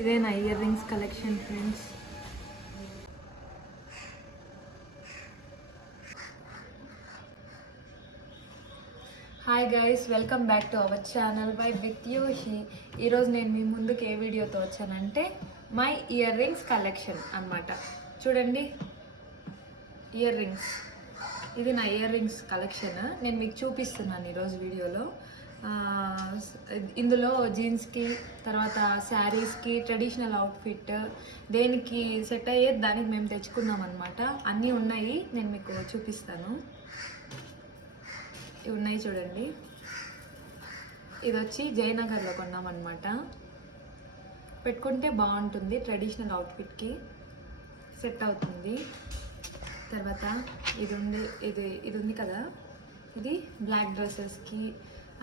ఇదే నా ear rings collection friends. Hi guys, welcome back to our channel by with యోషి. ఈరోజు నేను మీ ముందుకు ఏ వీడియోతో వచ్చానంటే మై ఇయర్ రింగ్స్ కలెక్షన్ అన్నమాట. చూడండి, ఇయర్ రింగ్స్, ఇది నా ఇయర్ రింగ్స్ కలెక్షన్. నేను మీకు చూపిస్తున్నాను ఈరోజు వీడియోలో. ఇందులో జీన్స్కి, తర్వాత శారీస్కి, ట్రెడిషనల్ అవుట్ఫిట్, దేనికి సెట్ అయ్యేది దానికి మేము తెచ్చుకున్నాం అనమాట. అన్నీ ఉన్నాయి, నేను మీకు చూపిస్తాను. ఇవి ఉన్నాయి చూడండి. ఇది వచ్చి జయనగర్లో కొన్నామన్నమాట. పెట్టుకుంటే బాగుంటుంది, ట్రెడిషనల్ అవుట్ఫిట్కి సెట్ అవుతుంది. తర్వాత ఇది ఉంది కదా, ఇది బ్లాక్ డ్రెస్సెస్కి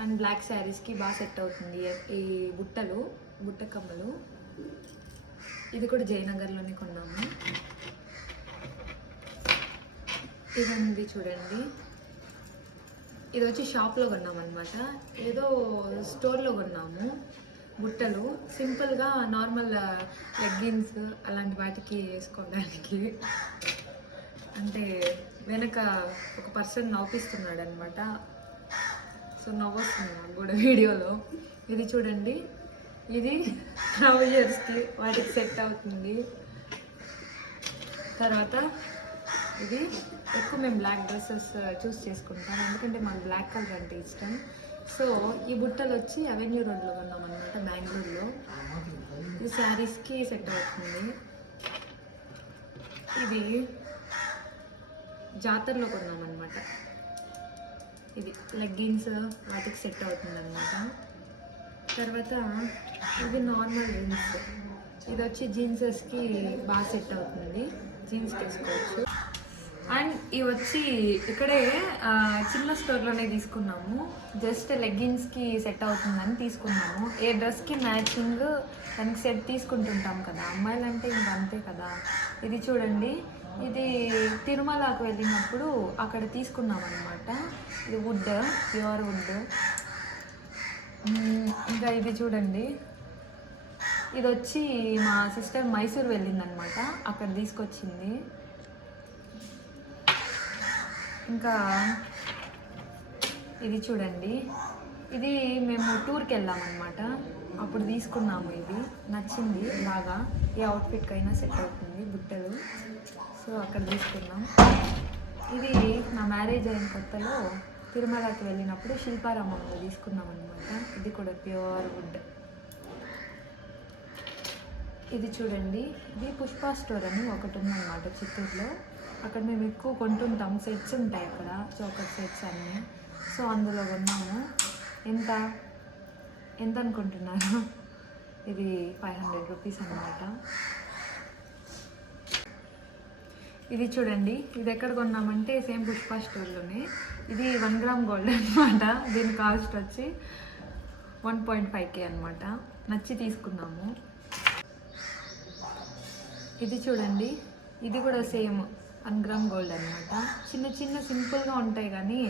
అండ్ బ్లాక్ శారీస్కి బాగా సెట్ అవుతుంది. ఈ బుట్ట కమ్మలు, ఇది కూడా జయనగర్లోనే కొన్నాము. ఇది ఉంది చూడండి, ఇది వచ్చి షాప్లో కొన్నామన్నమాట. ఏదో స్టోర్లో కొన్నాము. బుట్టలు సింపుల్గా నార్మల్ లెగ్గిన్స్ అలాంటి వాటికి వేసుకోవడానికి. అంటే వెనక ఒక పర్సన్ నవ్విస్తున్నాడు అనమాట, సో నవ్వొస్తుంది నాకు కూడా వీడియోలో. ఇది చూడండి, ఇది ట్రౌజర్స్కి వాటికి సెట్ అవుతుంది. తర్వాత ఇది ఎక్కువ మేము బ్లాక్ డ్రెస్సెస్ చూస్ చేసుకుంటాం, ఎందుకంటే మాకు బ్లాక్ కలర్ అంటే ఇష్టం. సో ఈ బుట్టలు వచ్చి అవెన్యూ రోడ్లో కొన్నాం అనమాట, బెంగళూరులో. ఇది శారీస్కి సెట్ అవుతుంది. ఇది జాతరలో కొన్నాం అనమాట. ఇది లెగ్గిన్స్ వాటికి సెట్ అవుతుంది అనమాట. తర్వాత ఇది నార్మల్ రింగ్స్, ఇది వచ్చి జీన్సెస్కి బాగా సెట్ అవుతుంది, జీన్స్కి వేసుకోవచ్చు. అండ్ ఇవి వచ్చి ఇక్కడే చిన్న స్టోర్లోనే తీసుకున్నాము. జస్ట్ లెగ్గిన్స్కి సెట్ అవుతుందని తీసుకున్నాము. ఏ డ్రెస్కి మ్యాచింగ్ దానికి సెట్ తీసుకుంటుంటాం కదా, అమ్మాయిలు అంటే ఇంక అంతే కదా. ఇది చూడండి, ఇది తిరుమలకు వెళ్ళినప్పుడు అక్కడ తీసుకున్నాం అనమాట. ఇది వుడ్, ప్యూర్ వుడ్. ఇంకా ఇది చూడండి, ఇది వచ్చి మా సిస్టర్ మైసూర్ వెళ్ళిందనమాట, అక్కడ తీసుకొచ్చింది. ఇంకా ఇది చూడండి, ఇది మేము టూర్కి వెళ్ళామన్నమాట, అప్పుడు తీసుకున్నాము. ఇది నచ్చింది బాగా, ఏ అవుట్ఫిట్కి అయినా సెట్ అవుతుంది బుట్టలు. సో అక్కడ తీసుకున్నాం. ఇది నా మ్యారేజ్ అయిన కొత్తలో తిరుమలకి వెళ్ళినప్పుడు శిల్పారామంలో తీసుకున్నాం అనమాట. ఇది కూడా ప్యూర్ వుడ్. ఇది చూడండి, ఇది పుష్ప స్టోర్ అని ఒకటి ఉందన్నమాట చిత్తూరులో. అక్కడ మేము ఎక్కువ కొంటుంటాం, సెట్స్ ఉంటాయి అక్కడ, చోకర్ సెట్స్ అన్నీ. సో అందులో కొన్నాము. ఎంత అనుకుంటున్నారు? ఇది 500 రూపీస్ అన్నమాట. ఇది చూడండి, ఇది ఎక్కడ కొన్నామంటే సేమ్ పుష్ప స్టోర్లోనే. ఇది 1 గ్రామ్ గోల్డ్ అనమాట. దీని కాస్ట్ వచ్చి 1.5K అనమాట. నచ్చి తీసుకున్నాము. ఇది చూడండి, ఇది కూడా సేమ్ 1 గ్రామ్ గోల్డ్ అనమాట. చిన్న సింపుల్గా ఉంటాయి కానీ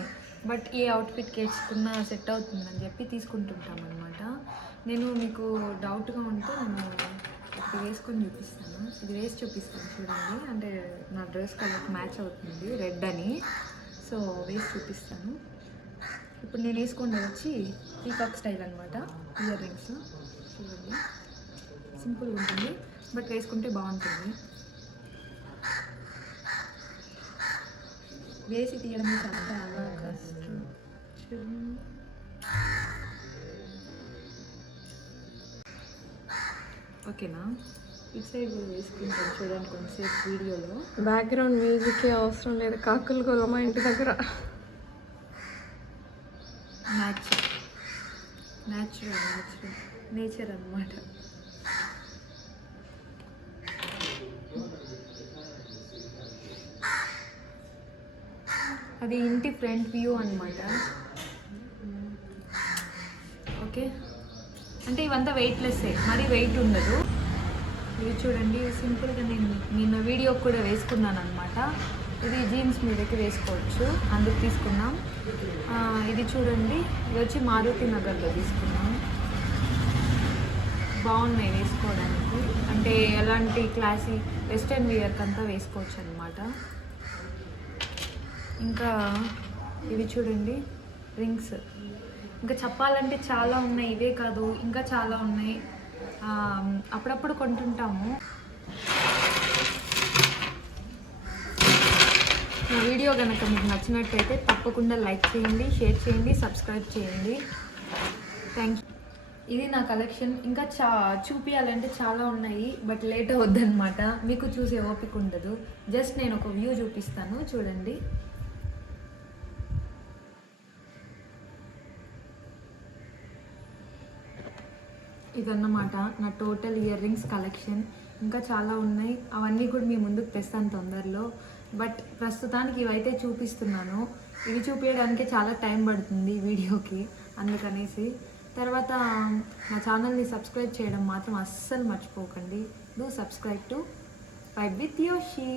బట్ ఏ అవుట్ఫిట్కి వేసుకున్నా సెట్ అవుతుందని చెప్పి తీసుకుంటుంటాం అనమాట. నేను మీకు డౌట్గా ఉంటే నేను ఇది వేసుకొని చూపిస్తాను. ఇది వేసి చూపిస్తాను చూడండి, అంటే నా డ్రెస్ కలర్కి మ్యాచ్ అవుతుంది, రెడ్ అని. సో వేసి చూపిస్తాను. ఇప్పుడు నేను వేసుకునేది వచ్చి పీకాక్ స్టైల్ అనమాట, ఇయర్ రింగ్స్. చూడండి, సింపుల్గా ఉంటుంది బట్ వేసుకుంటే బాగుంటుంది. వేసి తీయడమే చాలా కష్టం. ఓకేనా? ఇటు సైడ్ వేసుకుంటాను చూడండి కొంచెంసేపు వీడియోలో. బ్యాక్గ్రౌండ్ మ్యూజిక్ అవసరం లేదు, కాకులు కూడా మా ఇంటి దగ్గర. నేచర్ అన్నమాట. అది ఇంటి ఫ్రంట్ వ్యూ అన్నమాట. ఓకే, అంటే ఇవంతా వెయిట్లెస్సే, మరీ వెయిట్ ఉండదు. ఇది చూడండి, సింపుల్గా నేను నిన్న వీడియో కూడా వేసుకున్నాను అనమాట. ఇది జీన్స్ మీదకి వేసుకోవచ్చు, అందుకు తీసుకున్నాం. ఇది చూడండి, ఇది వచ్చి మారుతి నగర్లో తీసుకున్నాం. బాగున్నాయి వేసుకోవడానికి. అంటే ఎలాంటి క్లాసీ వెస్ట్రన్ వేర్కి అంతా వేసుకోవచ్చు అనమాట. ఇంకా ఇవి చూడండి రింగ్స్. ఇంకా చెప్పాలంటే చాలా ఉన్నాయి, ఇవే కాదు ఇంకా చాలా ఉన్నాయి. అప్పుడప్పుడు కొంటుంటాము. నా వీడియో కనుక మీకు నచ్చినట్టయితే తప్పకుండా లైక్ చేయండి, షేర్ చేయండి, సబ్స్క్రైబ్ చేయండి. Thank you. ఇది నా కలెక్షన్. ఇంకా చూపించాలంటే చాలా ఉన్నాయి, బట్ లేట్ అవుద్దనమాట. మీకు చూసే ఓపిక ఉండదు. జస్ట్ నేను ఒక వ్యూ చూపిస్తాను, చూడండి. ఇదన్నమాట నా టోటల్ ఇయర్ రింగ్స్ కలెక్షన్. ఇంకా చాలా ఉన్నాయి, అవన్నీ కూడా మీ ముందుకు తెస్తాను తొందరలో. బట్ ప్రస్తుతానికి ఇవైతే చూపిస్తున్నాను. ఇవి చూపించడానికి చాలా టైం పడుతుంది వీడియోకి, అందుకనేసి. తర్వాత నా ఛానల్ని సబ్స్క్రైబ్ చేయడం మాత్రం అస్సలు మర్చిపోకండి. Do subscribe to vibe with యోషి.